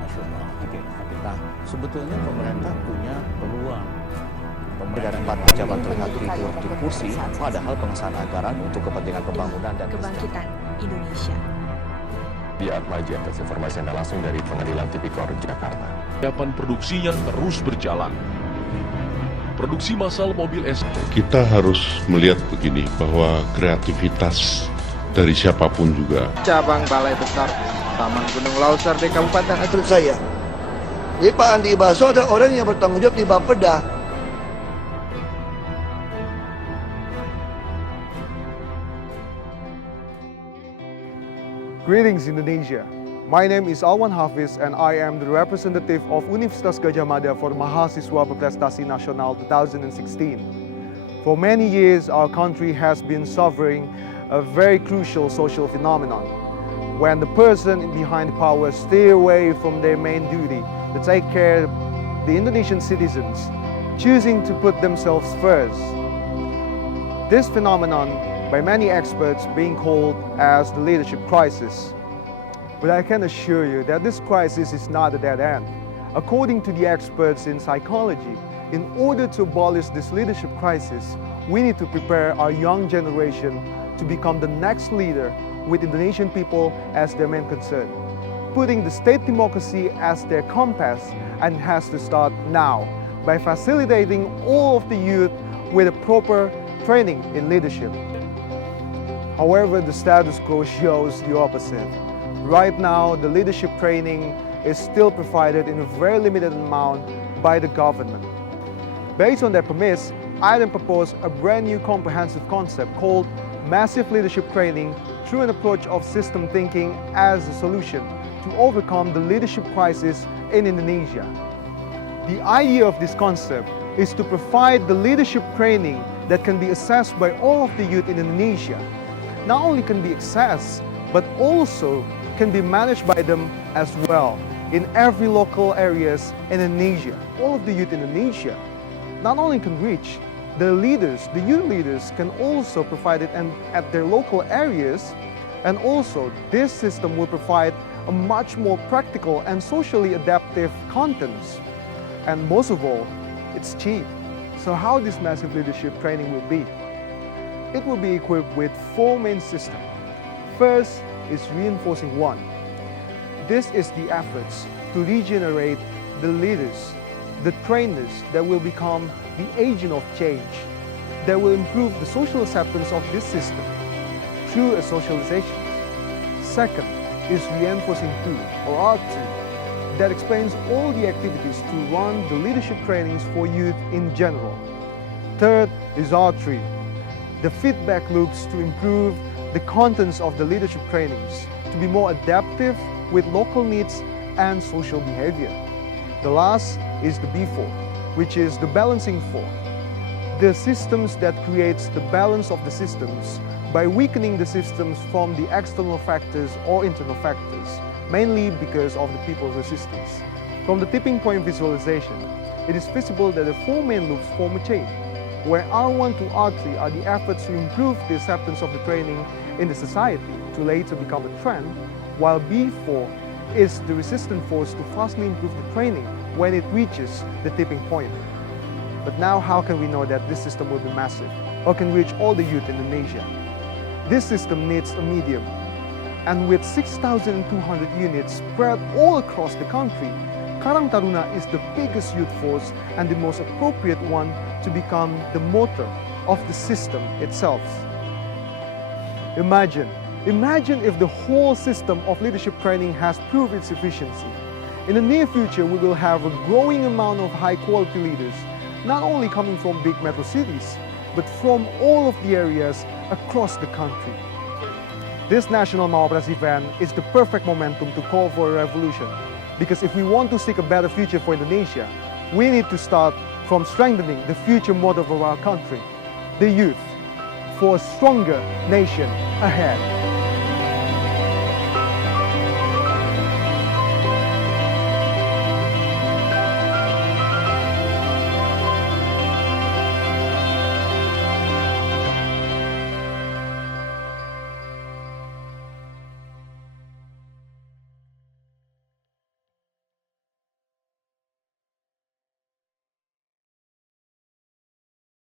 nasional. Nah, sebetulnya pemerintah punya peluang. Dan 4 pejabat terlihat tidur di kursi, padahal pengesahan anggaran untuk kepentingan pembangunan dan kebangkitan Indonesia. Di Atmaja, atas informasi Anda langsung dari Pengadilan Tipikor Jakarta. Persiapan produksinya terus berjalan. Produksi massal mobil Kita harus melihat begini, bahwa kreativitas dari siapapun juga. Cabang Balai Besar Taman Gunung Lauser di Kabupaten Menurut saya, jadi Pak Andi Baso ada orang yang bertanggung jawab di Bapeda. Greetings Indonesia. My name is Alwan Hafizh and I am the representative of Universitas Gadjah Mada for Mahasiswa Berprestasi Nasional 2016. For many years, our country has been suffering a very crucial social phenomenon when the person behind power stay away from their main duty to take care of the Indonesian citizens, choosing to put themselves first. This phenomenon, by many experts, being called as the leadership crisis. But I can assure you that this crisis is not a dead end. According to the experts in psychology, in order to abolish this leadership crisis, we need to prepare our young generation to become the next leader with Indonesian people as their main concern. Putting the state democracy as their compass, and has to start now by facilitating all of the youth with a proper training in leadership. However, the status quo shows the opposite. Right now, the leadership training is still provided in a very limited amount by the government. Based on that premise, I then propose a brand new comprehensive concept called massive leadership training through an approach of system thinking as a solution to overcome the leadership crisis in Indonesia. The idea of this concept is to provide the leadership training that can be accessed by all of the youth in Indonesia. Not only can be accessed, but also can be managed by them as well in every local areas in Indonesia. All of the youth in Indonesia not only can reach the leaders, the youth leaders can also provide it at their local areas, and also this system will provide a much more practical and socially adaptive contents. And most of all, it's cheap. So how this massive leadership training will be? It will be equipped with 4 main systems. First is reinforcing one. This is the efforts to regenerate the leaders, the trainers that will become the agent of change, that will improve the social acceptance of this system through a socialization. Second is reinforcing two, or R2, that explains all the activities to run the leadership trainings for youth in general. Third is R3, the feedback loops to improve the contents of the leadership trainings, to be more adaptive with local needs and social behavior. The last is the B4, which is the balancing 4, the systems that creates the balance of the systems by weakening the systems from the external factors or internal factors, mainly because of the people's resistance. From the tipping point visualization, it is visible that the 4 main loops form a chain, where R1 to R3 are the efforts to improve the acceptance of the training in the society to later become a trend, while B4 is the resistant force to vastly improve the training when it reaches the tipping point. But now how can we know that this system will be massive or can reach all the youth in Indonesia? This system needs a medium, and with 6,200 units spread all across the country, Karang Taruna is the biggest youth force and the most appropriate one to become the motor of the system itself. Imagine if the whole system of leadership training has proved its efficiency. In the near future, we will have a growing amount of high-quality leaders, not only coming from big metro cities, but from all of the areas across the country. This National Mawapres event is the perfect momentum to call for a revolution, because if we want to seek a better future for Indonesia, we need to start from strengthening the future model of our country, the youth, for a stronger nation ahead.